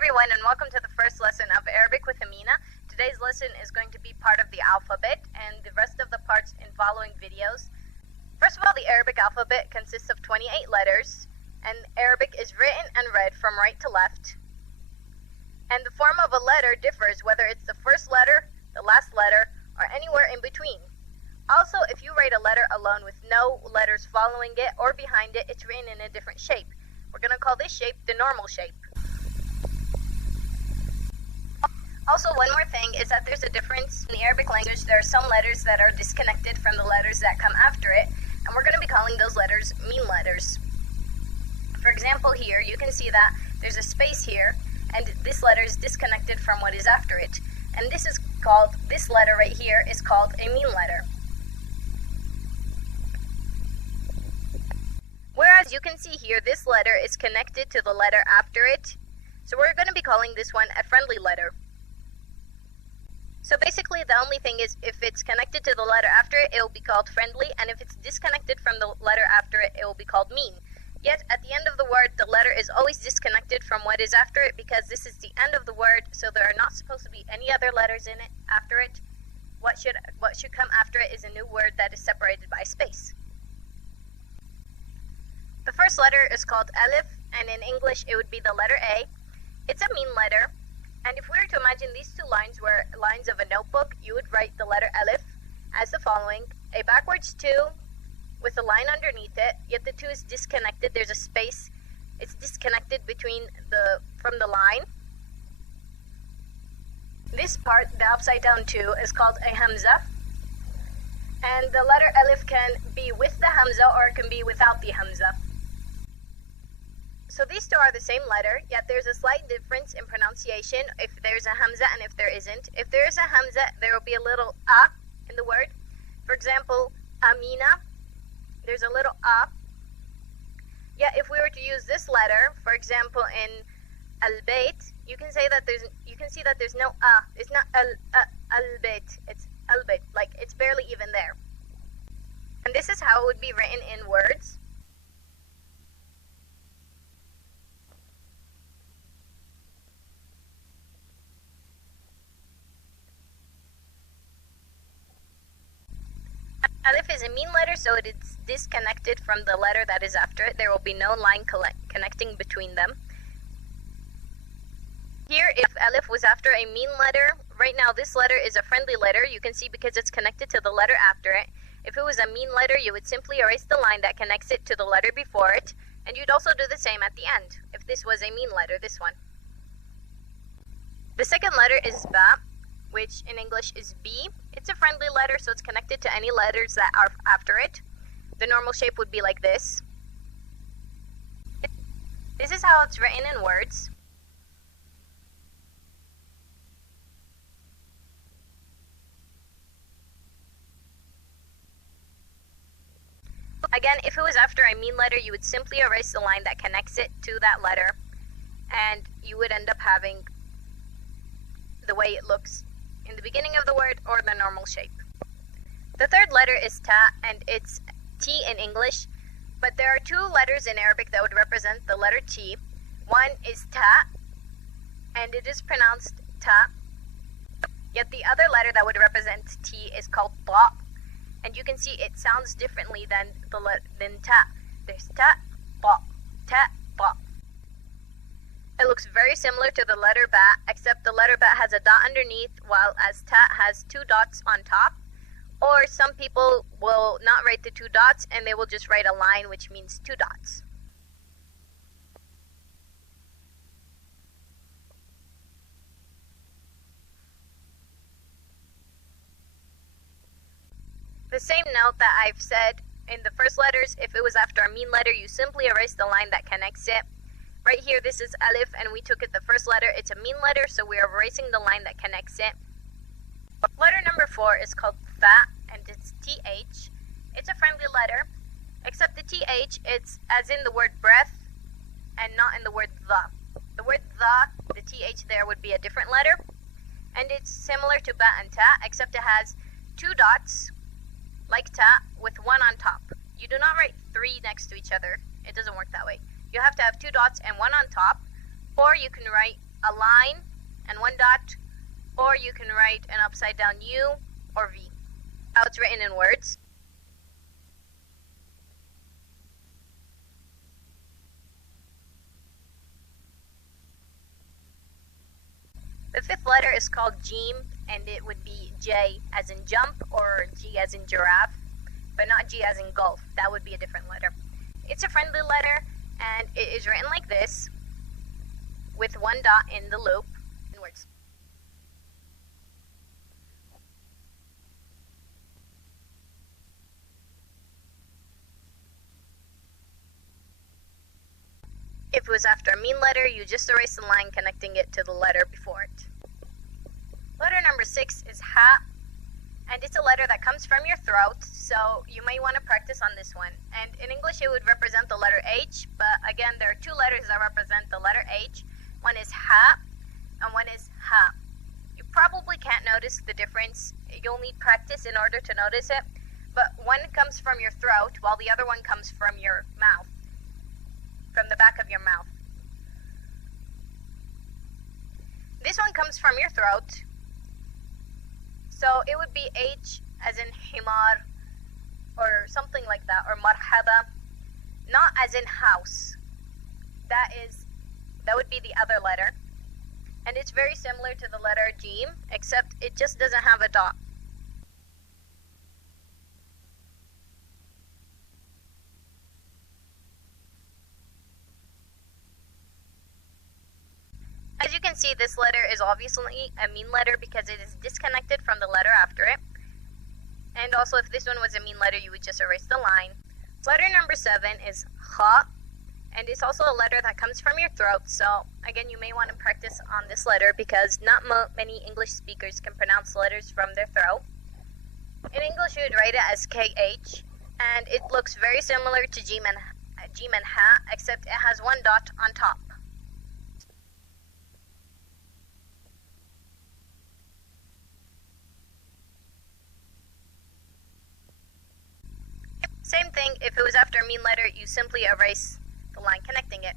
everyone, and welcome to the first lesson of Arabic with Amina. Today's lesson is going to be part of the alphabet and the rest of the parts in following videos. First of all, the Arabic alphabet consists of 28 letters, and Arabic is written and read from right to left. And the form of a letter differs whether it's the first letter, the last letter, or anywhere in between. Also, if you write a letter alone with no letters following it or behind it, it's written in a different shape. We're going to call this shape the normal shape. Also, one more thing is that there's a difference in the Arabic language. There are some letters that are disconnected from the letters that come after it, and we're going to be calling those letters mean letters. For example, here you can see that there's a space here, and this letter is disconnected from what is after it. And this letter right here is called a mean letter. Whereas you can see here, this letter is connected to the letter after it, so we're going to be calling this one a friendly letter. So basically, the only thing is, if it's connected to the letter after it, it will be called friendly, and if it's disconnected from the letter after it, it will be called mean. Yet, at the end of the word, the letter is always disconnected from what is after it, because this is the end of the word, so there are not supposed to be any other letters in it after it. What should come after it is a new word that is separated by space. The first letter is called Alif, and in English, it would be the letter A. It's a mean letter. And if we were to imagine these two lines were lines of a notebook, you would write the letter Alif as the following: a backwards 2 with a line underneath it, yet the 2 is disconnected. There's a space. It's disconnected from the line. This part, the upside down 2, is called a Hamza. And the letter Alif can be with the Hamza or it can be without the Hamza. So these two are the same letter, yet there's a slight difference in pronunciation if there's a Hamza and if there isn't. If there is a Hamza, there will be a little A in the word. For example, Amina, there's a little A. Yet if we were to use this letter, for example in Al-Bayt, you can see that there's no A. It's not Al-Bayt, it's Al-Bayt, like it's barely even there. And this is how it would be written in words. Alif is a mean letter, so it is disconnected from the letter that is after it. There will be no line connecting between them. Here, if Alif was after a mean letter, right now this letter is a friendly letter. You can see because it's connected to the letter after it. If it was a mean letter, you would simply erase the line that connects it to the letter before it, and you'd also do the same at the end, if this was a mean letter, this one. The second letter is Ba, which in English is B. It's a friendly letter, so it's connected to any letters that are after it. The normal shape would be like this. This is how it's written in words. Again, if it was after a mean letter, you would simply erase the line that connects it to that letter, and you would end up having the way it looks in the beginning of the word, or the normal shape. The third letter is Ta, and it's T in English, but there are two letters in Arabic that would represent the letter T. One is Ta, and it is pronounced Ta, yet the other letter that would represent T is called Ta, and you can see it sounds differently than Ta. There's Ta, Ta, Ta, Ta. It looks very similar to the letter Ba, except the letter Ba has a dot underneath, while as Ta has 2 dots on top. Or some people will not write the 2 dots, and they will just write a line, which means 2 dots. The same note that I've said in the first letters, if it was after a mean letter, you simply erase the line that connects it. Right here, this is Alif, and we took it the first letter. It's a mean letter, so we are erasing the line that connects it. Letter number 4 is called Tha, and it's TH. It's a friendly letter, except the TH, it's as in the word breath, and not in the word the. The word the TH there would be a different letter, and it's similar to Ba and Ta, except it has 2 dots, like Ta, with 1 on top. You do not write 3 next to each other. It doesn't work that way. You have to have 2 dots and 1 on top, or you can write a line and one dot, or you can write an upside down U or V. How it's written in words. The fifth letter is called Jim, and it would be J as in jump or G as in giraffe, but not G as in golf. That would be a different letter. It's a friendly letter, and it is written like this, with one dot in the loop in words. If it was after a mean letter, you just erase the line connecting it to the letter before it. Letter number 6 is ha, and it's a letter that comes from your throat, so you may want to practice on this one. And in English, it would represent the letter H, but again, there are two letters that represent the letter H. One is ha, and one is ha. You probably can't notice the difference. You'll need practice in order to notice it, but one comes from your throat, while the other one comes from your mouth. From the back of your mouth. This one comes from your throat, so it would be H as in himar or something like that, or marhaba, not as in house. That would be the other letter, and it's very similar to the letter Jim, except it just doesn't have a dot. As you can see, this letter is obviously a mean letter because it is disconnected from the letter after it. And also, if this one was a mean letter, you would just erase the line. Letter number 7 is ha, and it's also a letter that comes from your throat. So again, you may want to practice on this letter because not many English speakers can pronounce letters from their throat. In English, you would write it as KH, and it looks very similar to Jim and ha, except it has one dot on top. Same thing, if it was after a mean letter, you simply erase the line connecting it.